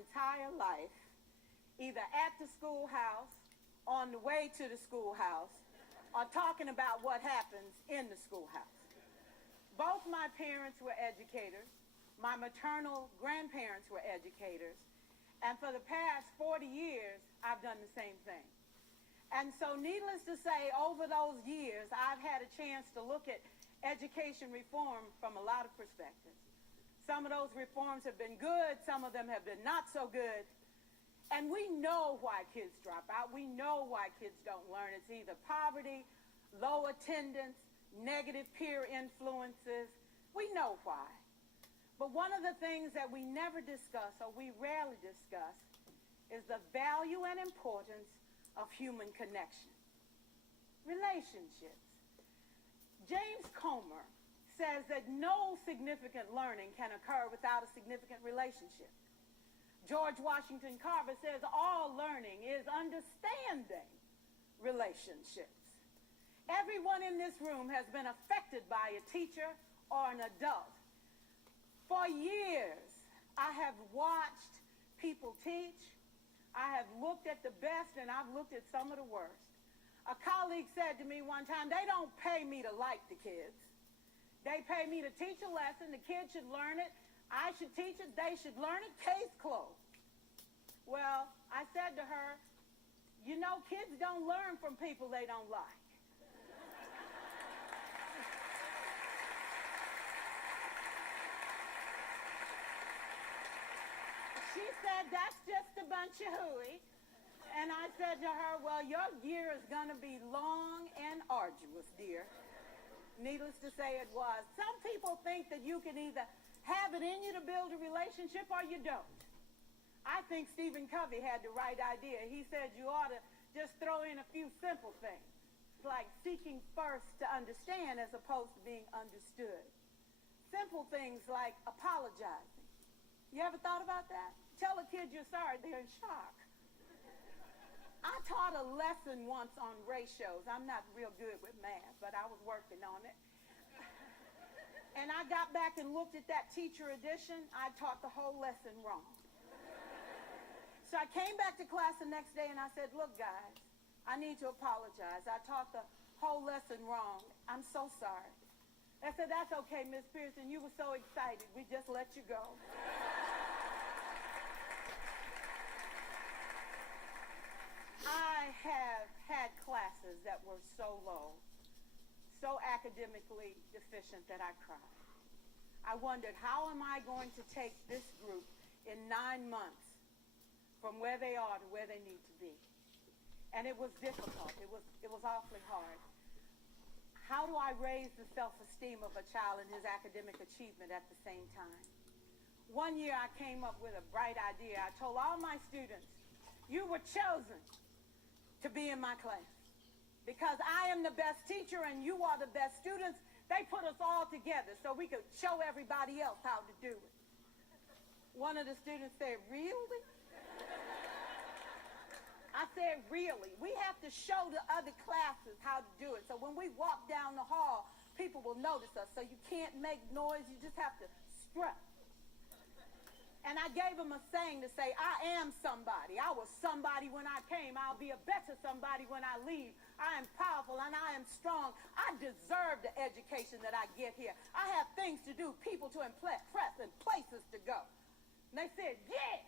entire life, either at the schoolhouse, on the way to the schoolhouse, or talking about what happens in the schoolhouse. Both my parents were educators. My maternal grandparents were educators. And for the past 40 years, I've done the same thing. And so needless to say, over those years, I've had a chance to look at education reform from a lot of perspectives. Some of those reforms have been good. Some of them have been not so good. And we know why kids drop out. We know why kids don't learn. It's either poverty, low attendance, negative peer influences. We know why. But one of the things that we never discuss, or we rarely discuss, is the value and importance of human connection. Relationships. James Comer says that no significant learning can occur without a significant relationship. George Washington Carver says all learning is understanding relationships. Everyone in this room has been affected by a teacher or an adult. For years, I have watched people teach. I have looked at the best, and I've looked at some of the worst. A colleague said to me one time, they don't pay me to like the kids. They pay me to teach a lesson. The kids should learn it. I should teach it. They should learn it. Case closed. Well, I said to her, you know, kids don't learn from people they don't like. She said, that's just a bunch of hooey. And I said to her, well, your year is going to be long and arduous, dear. Needless to say, it was. Some people think that you can either have it in you to build a relationship or you don't. I think Stephen Covey had the right idea. He said you ought to just throw in a few simple things, like seeking first to understand as opposed to being understood. Simple things like apologizing. You ever thought about that? Tell a kid you're sorry, they're in shock. I taught a lesson once on ratios. I'm not real good with math, but I was working on it. And I got back and looked at that teacher edition. I taught the whole lesson wrong. So I came back to class the next day and I said, look, guys, I need to apologize. I taught the whole lesson wrong. I'm so sorry. I said, that's okay, Miss Pearson. You were so excited. We just let you go. I have had classes that were so low, so academically deficient that I cried. I wondered, how am I going to take this group in 9 months from where they are to where they need to be? And it was difficult. It was awfully hard. How do I raise the self-esteem of a child and his academic achievement at the same time? One year I came up with a bright idea. I told all my students, you were chosen to be in my class. Because I am the best teacher and you are the best students, they put us all together so we could show everybody else how to do it. One of the students said, really? I said, really? We have to show the other classes how to do it. So when we walk down the hall, people will notice us. So you can't make noise, you just have to strut. And I gave them a saying to say, I am somebody. I was somebody when I came. I'll be a better somebody when I leave. I am powerful and I am strong. I deserve the education that I get here. I have things to do, people to impress, and places to go. And they said, yeah.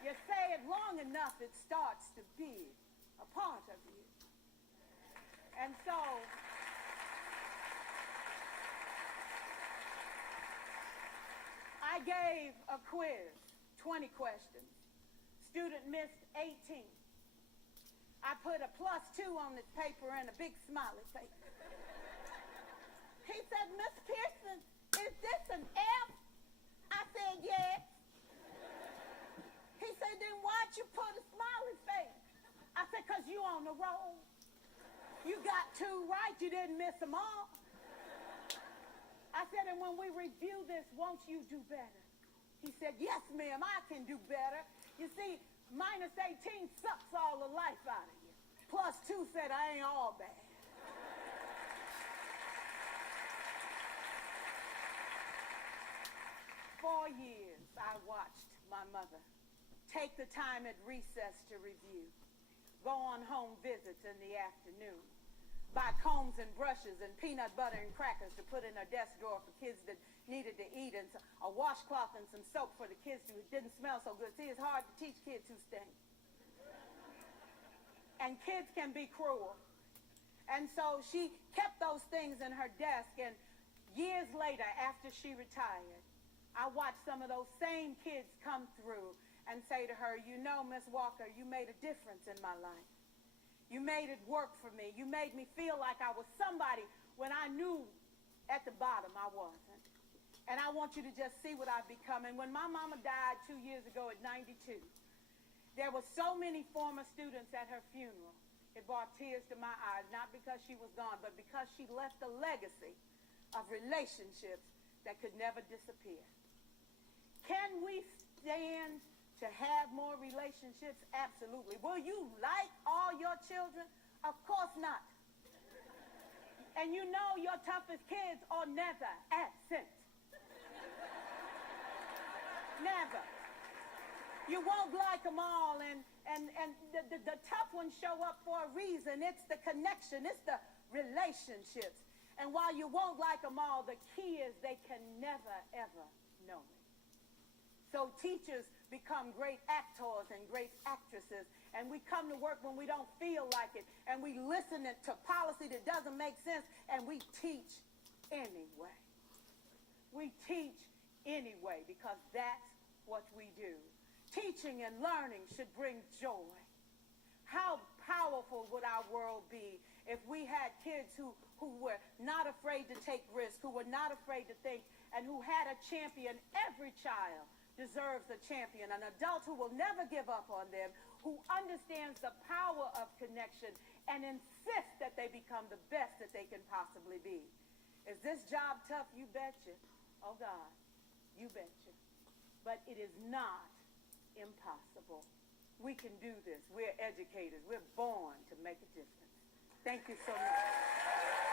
You say it long enough, it starts to be a part of you. And so I gave a quiz, 20 questions. Student missed 18. I put a +2 on this paper and a big smiley face. He said, Miss Pearson, is this an F? I said, yes. He said, then why'd you put a smiley face? I said, because you on the roll. You got 2 right, you didn't miss them all. I said, and when we review this, won't you do better? He said, yes, ma'am, I can do better. You see, -18 sucks all the life out of you. +2 said, I ain't all bad. For years, I watched my mother. Take the time at recess to review. Go on home visits in the afternoon. Buy combs and brushes and peanut butter and crackers to put in her desk drawer for kids that needed to eat, and a washcloth and some soap for the kids who didn't smell so good. See, it's hard to teach kids who stink. And kids can be cruel. And so she kept those things in her desk, and years later, after she retired, I watched some of those same kids come through and say to her, you know, Miss Walker, you made a difference in my life. You made it work for me. You made me feel like I was somebody when I knew at the bottom I wasn't. And I want you to just see what I've become. And when my mama died 2 years ago at 92, there were so many former students at her funeral. It brought tears to my eyes, not because she was gone, but because she left a legacy of relationships that could never disappear. Can we stand to have more relationships? Absolutely. Will you like all your children? Of course not. And you know your toughest kids are never absent. Never. You won't like them all, and the tough ones show up for a reason. It's the connection. It's the relationships. And while you won't like them all, the key is they can never, ever know it. So teachers become great actors and great actresses, and we come to work when we don't feel like it, and we listen to policy that doesn't make sense, and we teach anyway. We teach anyway because that's what we do. Teaching and learning should bring joy. How powerful would our world be if we had kids who were not afraid to take risks, who were not afraid to think, and who had a champion? Every child deserves a champion, an adult who will never give up on them, who understands the power of connection and insists that they become the best that they can possibly be. Is this job tough? You betcha. Oh God, you betcha. But it is not impossible. We can do this. We're educators. We're born to make a difference. Thank you so much.